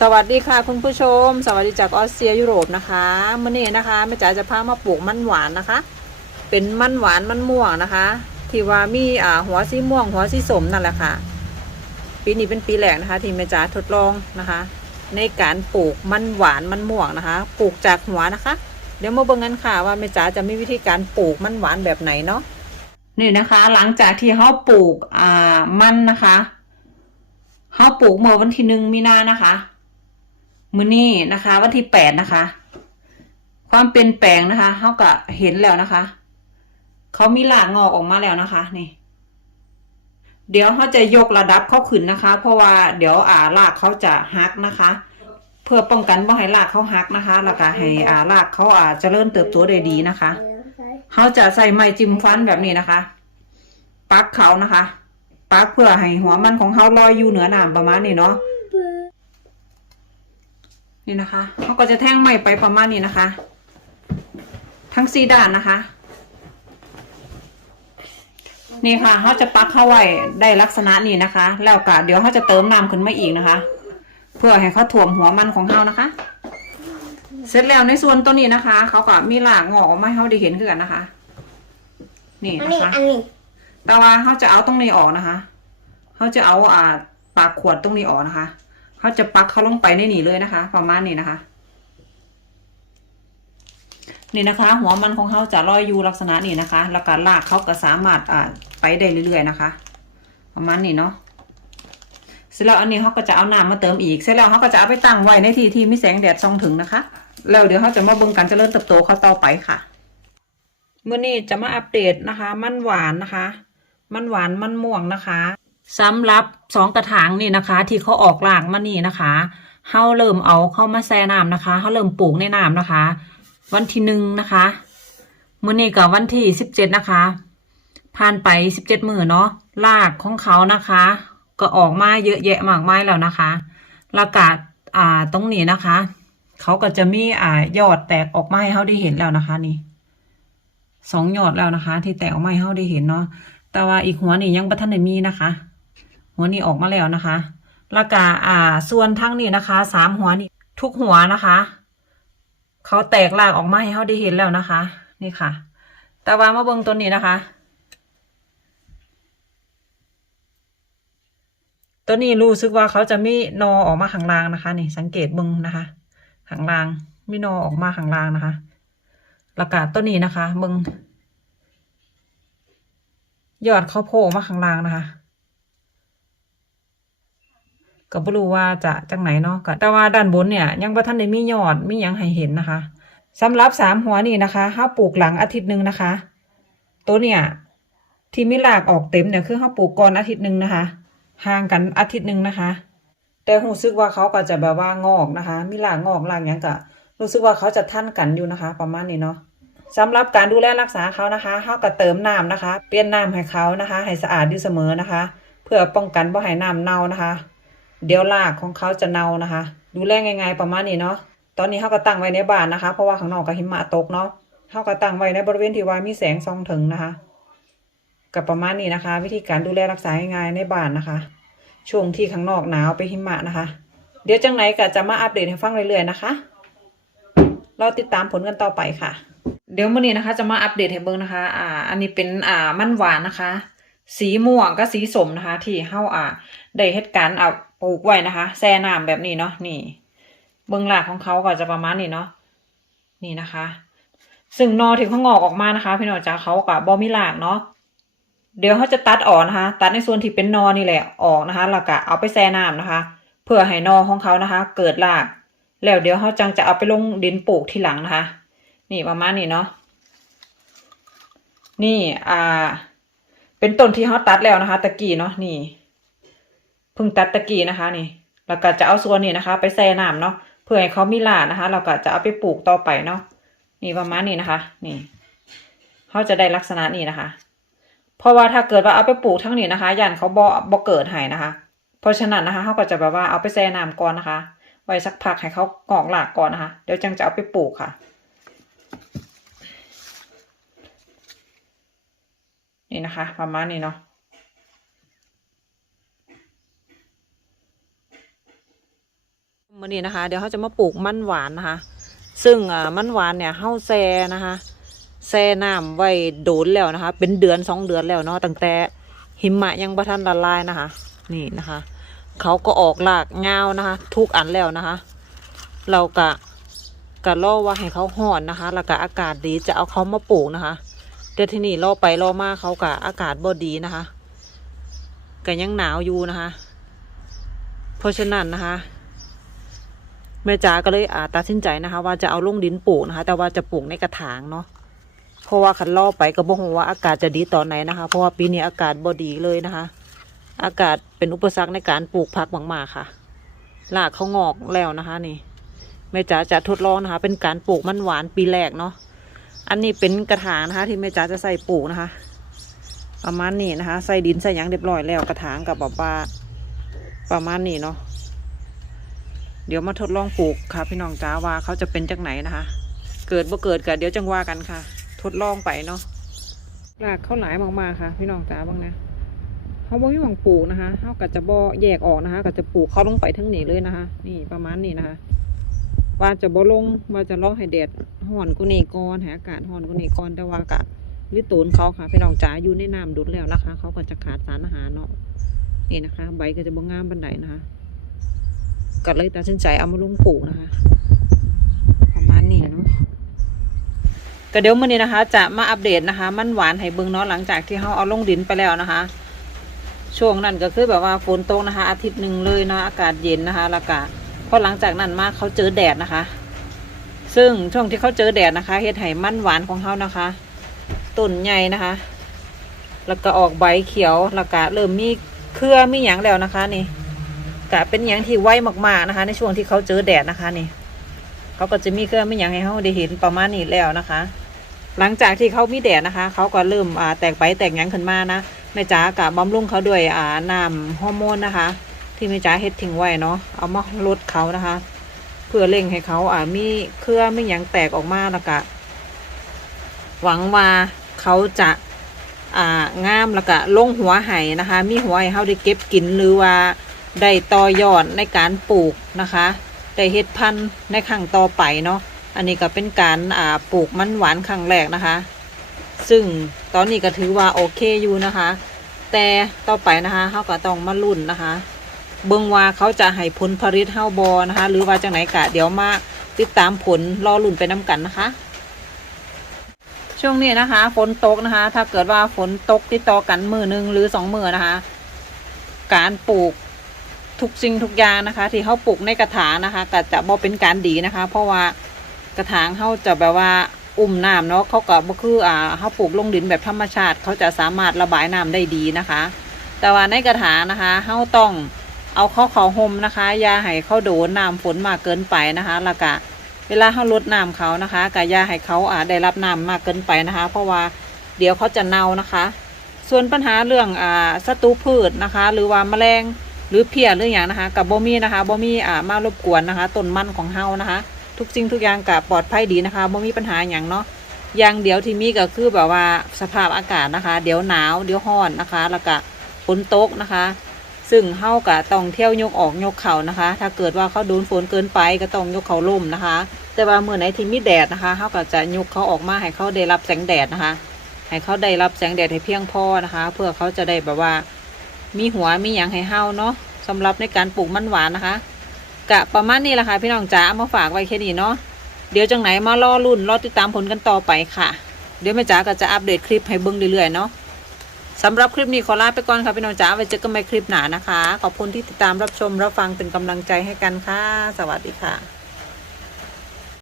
สวัสดีค่ะคุณผู้ชม สวัสดีจากออสเตรียยุโรปนะคะมื่อนี้นะคะแม่จ๋าจะพามาปลูกมันหวานนะคะ เป็นมันหวานมันม่วงนะคะ ที่ว่ามีอ่าหัวสีม่วง หัวสีสมนั่นแหละค่ะ ปีนี้เป็นปีแรกนะคะที่แม่จ๋าทดลองนะคะ ในการปลูกมันหวานมันม่วงนะคะ ปลูกจากหัวนะคะ เดี๋ยวมาเบิ่งกันค่ะว่าแม่จ๋าจะมีวิธีการปลูกมันหวานแบบไหนเนาะนี่นะคะ หลังจากที่เขาปลูกอ่ามันนะคะเขาปลูกเมื่อวันที่หนึ่งมีนานะคะ มือนี้นะคะ วันที่แปดนะคะ ความเปลี่ยนแปลงนะคะเขาก็เห็นแล้วนะคะ เขามีหลากงอกออกมาแล้วนะคะ นี่ เดี๋ยวเขาจะยกระดับเขาขึ้นนะคะ เพราะว่าเดี๋ยวอ่ารากเขาจะหักนะคะ เพื่อป้องกันว่าให้รากเขาหักนะคะ แล้วก็ให้อ่ารากเขาอ่าเจริญเติบโตได้ดีนะคะเขาจะใส่ไม้จิ้มฟันแบบนี้นะคะ ปักเขานะคะ ปักเพื่อให้หัวมันของเขาลอยอยู่เหนือน้ำประมาณนี้เนาะ นี่นะคะเขาก็จะแท่งใหม่ไปประมาณนี้นะคะ ทั้งสี่ด้านนะคะ นี่ค่ะเขาจะปักเข้าไว้ได้ลักษณะนี้นะคะ แล้วก็เดี๋ยวเขาจะเติมน้ำขึ้นมาอีกนะคะ เพื่อให้เขาถ่วมหัวมันของเขานะคะ เสร็จแล้วในส่วนตัวนี้นะคะ เขาก็มีหลากงอกออกมาให้เขาได้เห็นขึ้นกันนะคะ นี่อันนะนี้คะอันนี้แต่ว่าเขาจะเอาตรงนี้ออกนะคะเขาจะเอาอ่าปากขวดตรงนี้ออกนะคะ เขาจะปักเขาลงไปในนี่เลยนะคะ ประมาณนี้นะคะนี่นะคะ หัวมันของเขาจะลอยอยู่ลักษณะนี้นะคะ แล้วก็ลากเขาก็สามารถอ่าไปได้เรื่อยๆนะคะ ประมาณนี้เนาะเสร็จแล้วอันนี้เขาก็จะเอาน้ำมาเติมอีกเสร็จแล้วเขาก็จะเอาไปตั้งไว้ในที่ที่มีแสงแดดส่องถึงนะคะ แล้วเดี๋ยวเขาจะมาเบิ่งการเจริญเติบโตเขาต่อไปค่ะเมื่อนี้จะมาอัปเดตนะคะ มันหวานนะคะ มันหวานมันม่วงนะคะ สำหรับสองกระถางนี่นะคะ ที่เขาออกหลากมานี่นะคะเฮาเริ่มเอาเข้ามาแช่น้ำนะคะเฮาเริ่มปลูกในน้ำนะคะ วันที่หนึ่งนะคะมื่อนี้กับวันที่สิบเจ็ดนะคะ ผ่านไปสิบเจ็ดมือเนาะรากของเขานะคะ ก็ออกมาเยอะแยะมากมายแล้วนะคะแล้วกาดอ่าตรงนี้นะคะ เขาก็จะมีอ่ายอดแตกออกมาให้เขาได้เห็นแล้วนะคะนี่สองยอดแล้วนะคะ ที่แตกออกมาให้เขาได้เห็นเนาะแต่ว่าอีกหัวนี่ยังบ่ทันได้มีนะคะ หัวนี่ออกมาแล้วนะคะแล้วก็อ่า ส่วนทั้งนี้นะคะสามหัวนี่ทุกหัวนะคะ เขาแตกรากออกมาให้เขาได้เห็นแล้วนะคะ นี่ค่ะ แต่ว่ามาเบิ่งตัวนี้นะคะ ตัวนี้รู้สึกว่าเขาจะมีนอออกมาข้างล่างนะคะ นี่สังเกตเบิ่งนะคะข้างล่างมีนอออกมาข้างล่างนะคะแล้วก็ตัวนี้นะคะมึงยอดเขาโผล่มาข้างล่างนะคะ ก็บ่รู้ว่าจะจังไหนเนาะก็แต่ว่าด้านบนเนี่ยยังบ่ทันได้มียอดมีหยังให้เห็นนะคะสำหรับสามหัวนี่นะคะเฮาปลูกหลังอาทิตย์หนึ่งนะคะ ตัวเนี่ยที่มีรากออกเต็มเนี่ยคือเฮาปลูกก่อนอาทิตย์หนึ่งนะคะ ห่างกันอาทิตย์หนึ่งนะคะ แต่รู้สึกว่าเขาก็จะแบบว่างอกนะคะ มีรากงอกรากหยังก็รู้สึกว่าเขาจะท่านกันอยู่นะคะ ประมาณนี้เนาะสำหรับการดูแลรักษาเขานะคะเขาก็เติมน้ำนะคะ เปลี่ยนน้ำให้เขานะคะ ให้สะอาดอยู่เสมอนะคะ เพื่อป้องกันบ่ให้น้ำเน่านะคะ เดี๋ยวรากของเขาจะเน่านะคะ ดูแลง่ายๆประมาณนี้เนาะตอนนี้เขาก็ตั้งไว้ในบ้านนะคะ เพราะว่าข้างนอกก็หิมะตกเนาะเขาก็ตั้งไว้ในบริเวณที่ว่ามีแสงส่องถึงนะคะกับประมาณนี้นะคะ วิธีการดูแลรักษาง่ายๆในบ้านนะคะ ช่วงที่ข้างนอกหนาวไปหิมะนะคะ เดี๋ยวจังไหนก็จะมาอัปเดตให้ฟังเรื่อยๆนะคะเราติดตามผลกันต่อไปค่ะ เดี๋ยวมื่อนี้นะคะ จะมาอัปเดตให้เบิ่งนะคะ อ่า อันนี้เป็นอ่ามันหวานนะคะ สีม่วงกับสีสมนะคะ ที่เฮาอ่าได้เฮ็ดการเอา ปลูกไว้นะคะแช่น้ำแบบนี้เนาะนี่ เบื้องหลักของเขาก็จะประมาณนี้เนาะนี่นะคะ ซึ่งนอที่เขางอกออกมานะคะ พี่น้องจ๋าเขากับบอมีหลากเนาะเดี๋ยวเขาจะตัดออกนะคะ ตัดในส่วนที่เป็นนอนี่แหละออกนะคะแล้วก็เอาไปแช่น้ำนะคะ เพื่อให้นอของเขานะคะ เกิดราก แล้วเดี๋ยวเขาจังจะเอาไปลงดินปลูกทีหลังนะคะ นี่ประมาณนี้เนาะนี่อ่า เป็นต้นที่เขาตัดแล้วนะคะ ตะกี้เนาะนี่ พิ่งตัดตะกี้นะคะนี่แล้วก็จะเอาส่วนนี้นะคะ ไปแช่น้ำเนาะเพื่อให้เขามีหลานะคะ เราก็จะเอาไปปลูกต่อไปเนาะนี่ประมาณนี้นะคะ นี่เขาจะได้ลักษณะนี้นะคะ เพราะว่าถ้าเกิดว่าเอาไปปลูกทั้งนี้นะคะยันเขาบ่บ่เกิดใหายนะคะ เพราะฉะนั้นนะคะเขาก็จะแบบว่าเอาไปแช่น้ำก่อนนะคะ ไว้สักพักให้เขากอกหลากก่อนนะคะ เดี๋ยวจังจะเอาไปปลูกค่ะนี่นะคะ ประมาณนี้เนาะ มื่อนี้นะคะ เดี๋ยวเขาจะมาปลูกมันหวานนะคะ ซึ่งมันหวานเนี่ยเฮาแซ่นะคะแซ่น้ำไว้โดนแล้วนะคะ เป็นเดือนสองเดือนแล้วเนาะตั้งแต่หิมะยังบ่ทันละลายนะคะ นี่นะคะ เขาก็ออกรากเงานะคะ ทุกอันแล้วนะคะ เรากะกะล่อว่าให้เขาห่อนนะคะ แล้วก็อากาศดีจะเอาเขามาปลูกนะคะเดี๋ยวที่นี่ล่อไปล่อมาเขากะอากาศบ่ดีนะคะก็ยังหนาวอยู่นะคะ เพราะฉะนั้นนะคะ แม่จ๋าก็เลยอ่าตัดสินใจนะคะ ว่าจะเอาลงดินปลูกนะคะ แต่ว่าจะปลูกในกระถางเนาะเพราะว่าคันล่อไปก็บ่ฮู้ว่าอากาศจะดีตอนไหนนะคะ เพราะว่าปีนี้อากาศบ่ดีเลยนะคะ อากาศเป็นอุปสรรคในการปลูกผักมากๆค่ะรากเขางอกแล้วนะคะนี่แม่จ๋าจะทดลองนะคะ เป็นการปลูกมันหวานปีแรกเนาะอันนี้เป็นกระถางนะคะ ที่แม่จ๋าจะใส่ปลูกนะคะประมาณนี้นะคะ ใส่ดินใส่ยังเรียบร้อยแล้วกระถางกับแบบว่าประมาณนี้เนาะ เดี๋ยวมาทดลองปลูกค่ะ พี่น้องจ้าว่าเขาจะเป็นจากไหนนะคะ เกิดบ่เกิดกันเดี๋ยวจังว่ากันค่ะ ทดลองไปเนาะรากเขาหลายมากๆค่ะ พี่น้องจ้าบ้างนะเขาบ่มีหวังปลูกนะคะเขาก็จะบ่แยกออกนะคะ ก็จะปลูกเขาลงไปทั้งนี้เลยนะคะ นี่ประมาณนี้นะคะ ว่าจะบ่ลงว่าจะรอให้แดดห่อนกุนีก่อนให้อากาศห่อนกุนีก่อนแต่ว่ากะลิตูนเขาค่ะพี่น้องจ๋าอยู่ในน้ำดุดแล้วนะคะ เขาก็จะขาดสารอาหารเนาะนี่นะคะ ใบก็จะบ่งามบันไดนะคะ ก็เลยตัดสินใจเอามาลงปลูกนะคะ ประมาณนี้เนาะก็เดี๋ยวมื้อนี้นะคะ จะมาอัปเดตนะคะ มันหวานให้เบิ่งเนาะหลังจากที่เขาเอาลงดินไปแล้วนะคะ ช่วงนั้นก็คือแบบว่าฝนตกนะคะ อาทิตย์หนึ่งเลยเนาะอากาศเย็นนะคะแล้วก็พอหลังจากนั้นมาเขาเจอแดดนะคะ ซึ่งช่วงที่เขาเจอแดดนะคะเฮ็ดให้มันหวานของเขานะคะต้นใหญ่นะคะ แล้วก็ออกใบเขียวแล้วก็เริ่มมีเครือมีหยังแล้วนะคะนี่ กะเป็นอย่างที่ไวมากๆนะคะ ในช่วงที่เขาเจอแดดนะคะนี่เขาก็จะมีเครื่องไม่อย่างให้เขาได้เห็นประมาณนี้แล้วนะคะ หลังจากที่เขามีแดดนะคะ เขาก็เริ่มแตกใบแตกยังขึ้นมานะแม่จ๋ากะบำรุงเขาด้วยน้ำฮอร์โมนนะคะ ที่แม่จ๋าเฮ็ดทิ้งไว้เนาะเอามาลดเขานะคะ เพื่อเร่งให้เขาอ่ามีเครื่องไม่หยังแตกออกมาแล้วก็หวังว่าเขาจะอ่างามแล้วก็ลงหัวไห้นะคะ มีหัวให้เขาได้เก็บกินหรือว่า ได้ต่อยอดในการปลูกนะคะได้เฮ็ดพันธุ์ในครั้งต่อไปเนาะอันนี้ก็เป็นการอ่าปลูกมันหวานครั้งแรกนะคะ ซึ่งตอนนี้ก็ถือว่าโอเคอยู่นะคะ แต่ต่อไปนะคะเขาก็ต้องมาลุ้นนะคะ เบิ่งว่าเขาจะให้ผลผลิตเฮาบอนะคะ หรือว่าจังไหนกะเดี๋ยวมาติดตามผลรอลุ้นไปน้กันนะคะ ช่วงนี้นะคะฝนตกนะคะ ถ้าเกิดว่าฝนตกติดต่อกันมือหนึ่งหรือสองมือนะคะ การปลูก ทุกสิ่งทุกอย่างนะคะ ที่เขาปลูกในกระถางนะคะก็จะบ่เป็นการดีนะคะ เพราะว่ากระถางเขาจะแบบว่าอุ่มน้ำเนาะเขาก็บ่คืออ่าเขาปลูกลงดินแบบธรรมชาติเขาจะสามารถระบายน้ำได้ดีนะคะ แต่ว่าในกระถางนะคะเขาต้องเอาเข้าเขาห่มนะคะยาให้เขาโดนน้ำฝนมากเกินไปนะคะแล้วก็เวลาเขาลดน้ำเขานะคะก็อย่าให้เขาอ่าได้รับน้ำมากเกินไปนะคะ เพราะว่าเดี๋ยวเขาจะเน่านะคะ ส่วนปัญหาเรื่องอ่าศัตรูพืชนะคะ หรือว่าแมลง หรือเพี้ยหรืออย่างนะคะกับบ่มีนะคะบ่มีอ่ามารบกวนนะคะต้นมันของเฮานะคะ ทุกสิ่งทุกอย่างกับปลอดภัยดีนะคะบ่มีปัญหาอย่างเนาะอย่างเดียวที่มีก็คือแบบว่าสภาพอากาศนะคะ เดี๋ยวหนาวเดี๋ยวร้อนนะคะ แล้วก็ฝนตกนะคะ ซึ่งเฮาก็ต้องเที่ยวยกออกยกเข่านะคะ ถ้าเกิดว่าเขาโดนฝนเกินไปก็ต้องยกเขาล่มนะคะ แต่ว่าเมื่อไหนที่มีแดดนะคะเฮาก็จะยกเขาออกมาให้เขาได้รับแสงแดดนะคะ ให้เขาได้รับแสงแดดให้เพียงพอนะคะ เพื่อเขาจะได้แบบว่า มีหัวมีอย่างให้เฮาเนาะสำหรับในการปลูกมันหวานนะคะ กะประมาณนี้แหละค่ะพี่น้องจ๋าเอามาฝากไว้แค่นี้เนาะเดี๋ยวจังไหนมารอรุ่นรอติดตามผลกันต่อไปค่ะ เดี๋ยวแม่จ๋าก็จะอัปเดตคลิปให้เบิ่งเรื่อยๆเนาะสำหรับคลิปนี้ขอลาไปก่อนค่ะพี่น้องจ๋าไว้เจอกันใหม่คลิปหน้านะคะ ขอบคุณที่ติดตามรับชมรับฟังเป็นกำลังใจให้กันค่ะ สวัสดีค่ะ